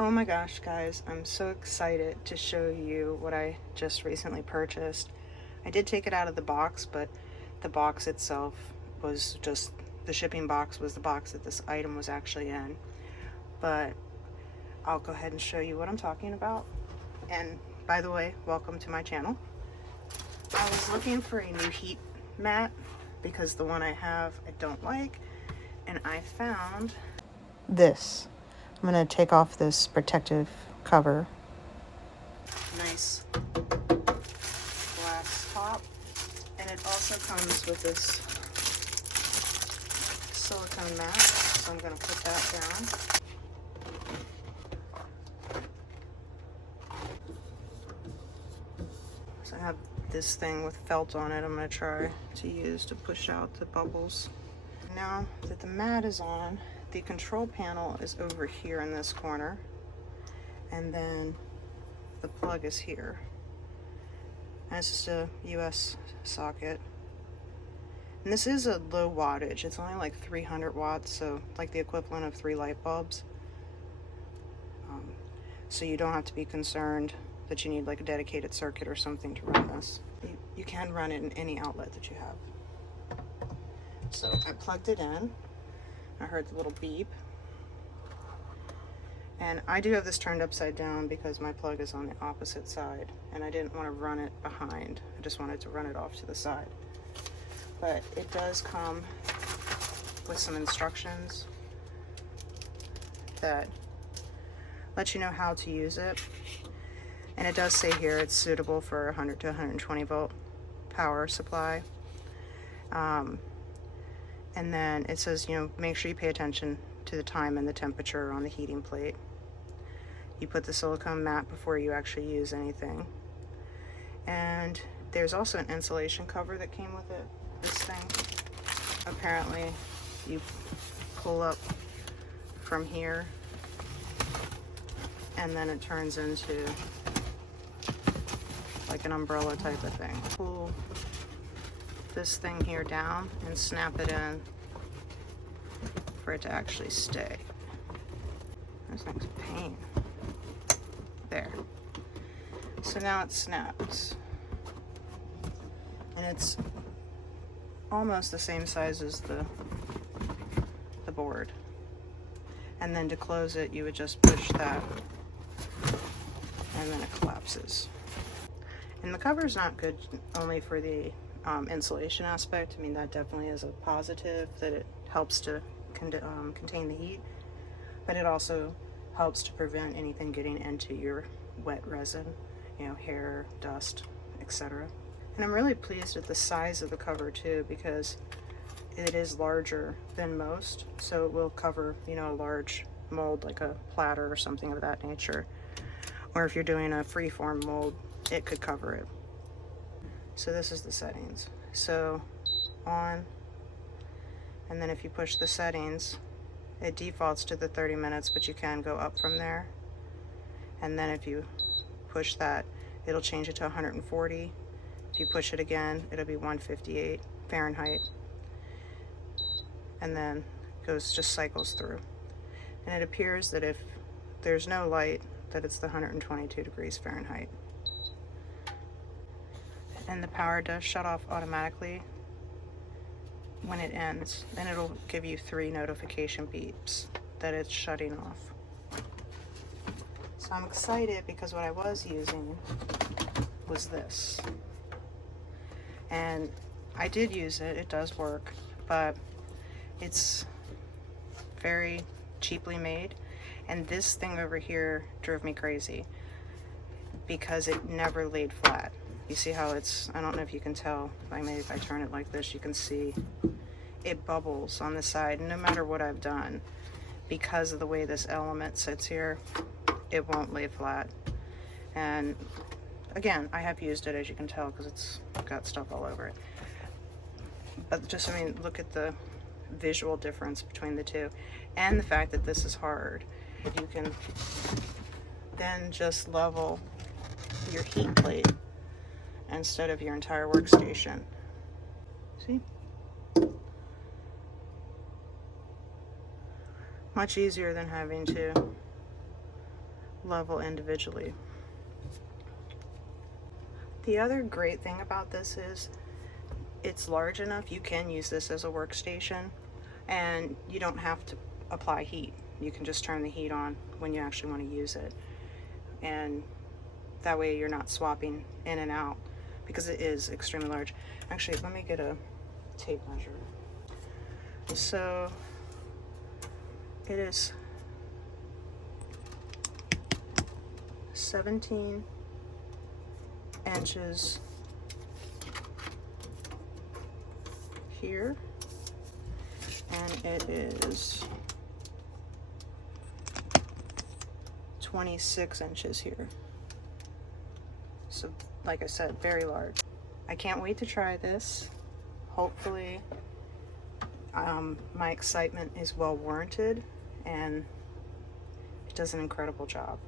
Oh my gosh, guys, I'm so excited to show you what I just recently purchased. I did take it out of the box, but the box itself was just, the shipping box was the box that this item was actually in. But I'll go ahead and show you what I'm talking about. And by the way, welcome to my channel. I was looking for a new heat mat because the one I have I don't like, and I found this. I'm going to take off this protective cover. Nice glass top. And it also comes with this silicone mat. So I'm going to put that down. So I have this thing with felt on it I'm going to try to use to push out the bubbles. Now that the mat is on, the control panel is over here in this corner, and then the plug is here. And it's just a US socket. And this is a low wattage. It's only like 300 watts, so like the equivalent of 3 light bulbs. So you don't have to be concerned that you need like a dedicated circuit or something to run this. You can run it in any outlet that you have. So I plugged it in. I heard the little beep. And I do have this turned upside down because my plug is on the opposite side, and I didn't want to run it behind. I just wanted to run it off to the side. But it does come with some instructions that let you know how to use it. And it does say here it's suitable for 100 to 120 volt power supply. And then it says, you know, make sure you pay attention to the time and the temperature on the heating plate. You put the silicone mat before you actually use anything. And there's also an insulation cover that came with it. This thing, apparently you pull up from here and then it turns into like an umbrella type of thing. Pull this thing here down and snap it in for it to actually stay. This thing's a pain. There. So now it snaps. And it's almost the same size as the board. And then to close it, you would just push that and then it collapses. And the cover is not good only for the insulation aspect. I mean, that definitely is a positive, that it helps to contain the heat, but it also helps to prevent anything getting into your wet resin, you know, hair, dust, etc. And I'm really pleased with the size of the cover too, because it is larger than most, so it will cover, you know, a large mold like a platter or something of that nature. Or if you're doing a freeform mold, it could cover it. So this is the settings. So on, and then if you push the settings, it defaults to the 30 minutes, but you can go up from there. And then if you push that, it'll change it to 140. If you push it again, it'll be 158 Fahrenheit. And then goes, just cycles through. And it appears that if there's no light, that it's the 122 degrees Fahrenheit. And the power does shut off automatically when it ends, and it'll give you 3 notification beeps that it's shutting off. So I'm excited because what I was using was this. And I did use it, it does work, but it's very cheaply made. And this thing over here drove me crazy because it never laid flat. You see how it's, I don't know if you can tell, maybe if I turn it like this, you can see it bubbles on the side. No matter what I've done, because of the way this element sits here, it won't lay flat. And again, I have used it, as you can tell, because it's got stuff all over it. But just, I mean, look at the visual difference between the two, and the fact that this is hard. You can then just level your heat plate instead of your entire workstation. See? Much easier than having to level individually. The other great thing about this is it's large enough you can use this as a workstation, and you don't have to apply heat. You can just turn the heat on when you actually want to use it, and that way you're not swapping in and out, because it is extremely large. Actually, let me get a tape measure. So it is 17 inches here, and it is 26 inches here. So like I said, very large. I can't wait to try this. Hopefully my excitement is well warranted and it does an incredible job.